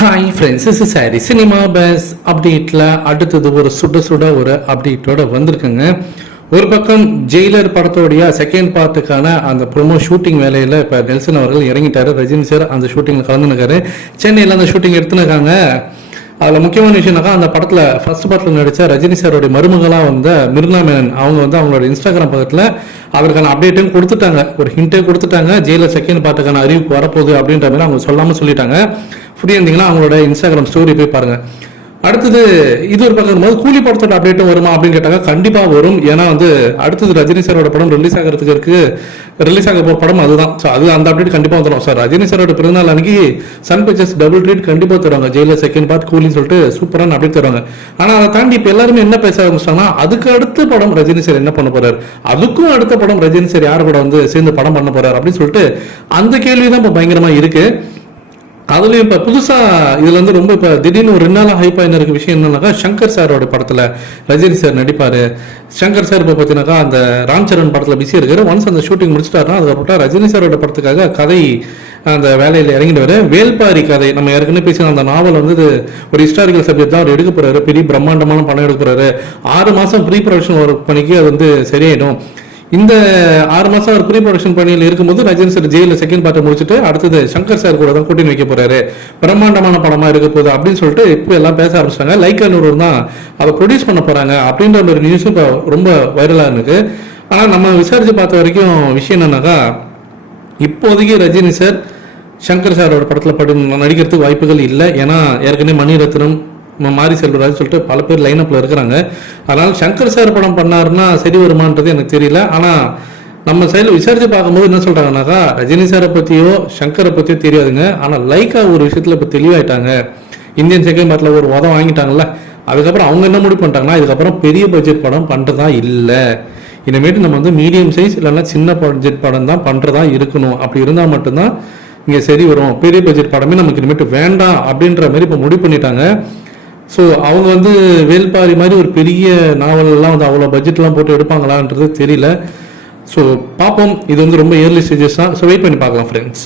Hi friends is sorry cinema base அப்டேட்டில் அடுத்தது ஒரு சுட சுட ஒரு அப்டேட்டோட வந்திருக்குங்க. ஒரு பக்கம் ஜெயிலர் படத்தோடைய செகண்ட் பார்ட்டுக்கான அந்த ப்ரோமோ ஷூட்டிங் வேலையில் இப்போ நெல்சன் அவர்கள் இறங்கிட்டார். ரஜினி சார் அந்த ஷூட்டிங்கில் கலந்துனுக்காரு. சென்னையில் அந்த ஷூட்டிங் எடுத்துனுக்காங்க. அதில் முக்கியமான விஷயம்னாக்கா அந்த படத்தில் ஃபர்ஸ்ட் படத்தில் நடித்த ரஜினி சாரோடைய மருமகளாக வந்த மிருனா மேனன் அவங்க வந்து அவங்களோட இன்ஸ்டாகிராம் பக்கத்தில் அதற்கான அப்டேட்டும் கொடுத்துட்டாங்க. ஒரு ஹிண்ட்டே கொடுத்துட்டாங்க. ஜெயிலில் செகண்ட் பார்ட்டுக்கான அறிவிப்பு வரப்போகுது அப்படின்ற மாதிரி அவங்க சொல்லாமல் சொல்லிட்டாங்க. ஃப்ரீ இருந்தீங்கன்னா அவங்களோட இன்ஸ்டாகிராம் ஸ்டோரி போய் பாருங்கள் அடுத்தது இது ஒரு பக்கம் போது கூலி படத்தோட அப்டேட்டும் வருமா அப்படின்னு கேட்டாங்க கண்டிப்பா வரும். ஏன்னா வந்து அடுத்தது ரஜினி சாரோட படம் ரிலீஸ் ஆகிறதுக்கு இருக்கு. ரிலீஸ் ஆக போற படம் அதுதான். ஸோ அது அந்த அப்டேட் கண்டிப்பா வந்துடும் சார் ரஜினி சாரோட பிறந்தநாள் அன்னைக்கு சன் பிக்சர்ஸ் டபுள் ட்ரீட் கண்டிப்பா தருவாங்க. ஜெயிலர் செகண்ட் பார்ட் கூலின்னு சொல்லிட்டு சூப்பரான அப்டேட் தருவாங்க. ஆனா அதை தாண்டி இப்ப எல்லாருமே என்ன பேச ஆரம்பிச்சிட்டாங்கன்னா அதுக்கு அடுத்த படம் ரஜினி சார் என்ன பண்ண போறாரு? அதுக்கும் அடுத்த படம் ரஜினி சார் யார் கூட வந்து சேர்ந்து படம் பண்ண போறாரு அப்படின்னு சொல்லிட்டு அந்த கேள்வி தான் இப்போ பயங்கரமா இருக்கு. அதுலயும் இப்போ புதுசா இதுல வந்து ரொம்ப இப்போ திடீர்னு ஒரு ரெண்டு நாள் ஹைப் ஆயின இருக்க விஷயம் என்னன்னாக்கா சங்கர் சாரோட படத்துல ரஜினி சார் நடிப்பாரு. சங்கர் சார் இப்போ பார்த்தீங்கன்னாக்கா அந்த ராம் சரண் படத்துல பிஸி இருக்காரு. ஒன்ஸ் அந்த ஷூட்டிங் முடிச்சிட்டாருன்னா அதுக்கப்புறம் ரஜினி சாரோட படத்துக்காக கதை அந்த வேலையில் இறங்கிடுவாரு. வேல்பாரி கதை நம்ம ஏற்கனவே பேசின அந்த நாவல் வந்து ஒரு ஹிஸ்டாரிக்கல் சப்ஜெக்ட் தான். அவர் எடுக்க போறாரு. பெரிய பிரம்மாண்டமான படம் எடுக்க போறாரு. ஆறு மாசம் ப்ரீ ப்ரொடக்ஷன் ஒர்க் பண்ணிக்கு அது வந்து சரியாயிடும். இந்த ஆறு மாசம் அவர் ப்ரீ ப்ரொடக்ஷன் பணியில் இருக்கும்போது ரஜினி சார் ஜெயில செகண்ட் பார்ட்டை முடிச்சுட்டு அடுத்தது சங்கர் சார் கூட தான் கூட்டி வைக்க போறாரு. பிரம்மாண்டமான படமா இருக்க போகுது அப்படின்னு சொல்லிட்டு இப்போ எல்லாம் பேச ஆரம்பிச்சிட்டாங்க. லைக் அன்னூர் தான் அதை ப்ரொடியூஸ் பண்ண போறாங்க அப்படின்ற ஒரு நியூஸும் இப்போ ரொம்ப வைரலா இருக்கு. ஆனா நம்ம விசாரிச்சு பார்த்த வரைக்கும் விஷயம் என்னன்னாக்கா இப்போதைக்கு ரஜினி சார் சங்கர் சாரோட படத்தில் படி நடிக்கிறதுக்கு வாய்ப்புகள் இல்லை. ஏன்னா ஏற்கனவே மணிரத்னம் மாரி செல்வராஜ் சொல்லிட்டு பல பேர் லைன் அப்பில் இருக்கிறாங்க. அதனால சங்கர் சார் படம் பண்ணாருன்னா சரி வருமானது எனக்கு தெரியல. ஆனால் நம்ம சைடில் விசாரிச்சு பார்க்கும்போது என்ன சொல்றாங்கன்னாக்கா ரஜினி சாரை பற்றியோ சங்கரை பற்றியோ தெரியாதுங்க. ஆனால் லைக்கா ஒரு விஷயத்தில் இப்போ தெளிவாயிட்டாங்க. இந்தியன் செகண்ட் பார்ட்டில் ஒரு உதம் வாங்கிட்டாங்கல்ல. அதுக்கப்புறம் அவங்க என்ன முடிவு பண்ணிட்டாங்கன்னா இதுக்கப்புறம் பெரிய பட்ஜெட் படம் பண்ணுறதா இல்லை. இனிமேட்டு நம்ம வந்து மீடியம் சைஸ் இல்லைன்னா சின்ன பட்ஜெட் படம் தான் பண்ணுறதா இருக்கணும். அப்படி இருந்தால் மட்டும்தான் இங்கே சரி வரும். பெரிய பட்ஜெட் படமே நமக்கு இனிமேட்டு வேண்டாம் அப்படின்ற மாதிரி இப்போ முடிவு பண்ணிட்டாங்க. ஸோ அவங்க வந்து வேல்பாரி மாதிரி ஒரு பெரிய நாவலெல்லாம் வந்து அவ்வளோ பட்ஜெட்லாம் போட்டு எடுப்பாங்களான்றது தெரியல. ஸோ பார்ப்போம். இது வந்து ரொம்ப இயர்லி ஸ்டேஜஸ் தான். ஸோ வெயிட் பண்ணி பார்க்கலாம் ஃப்ரெண்ட்ஸ்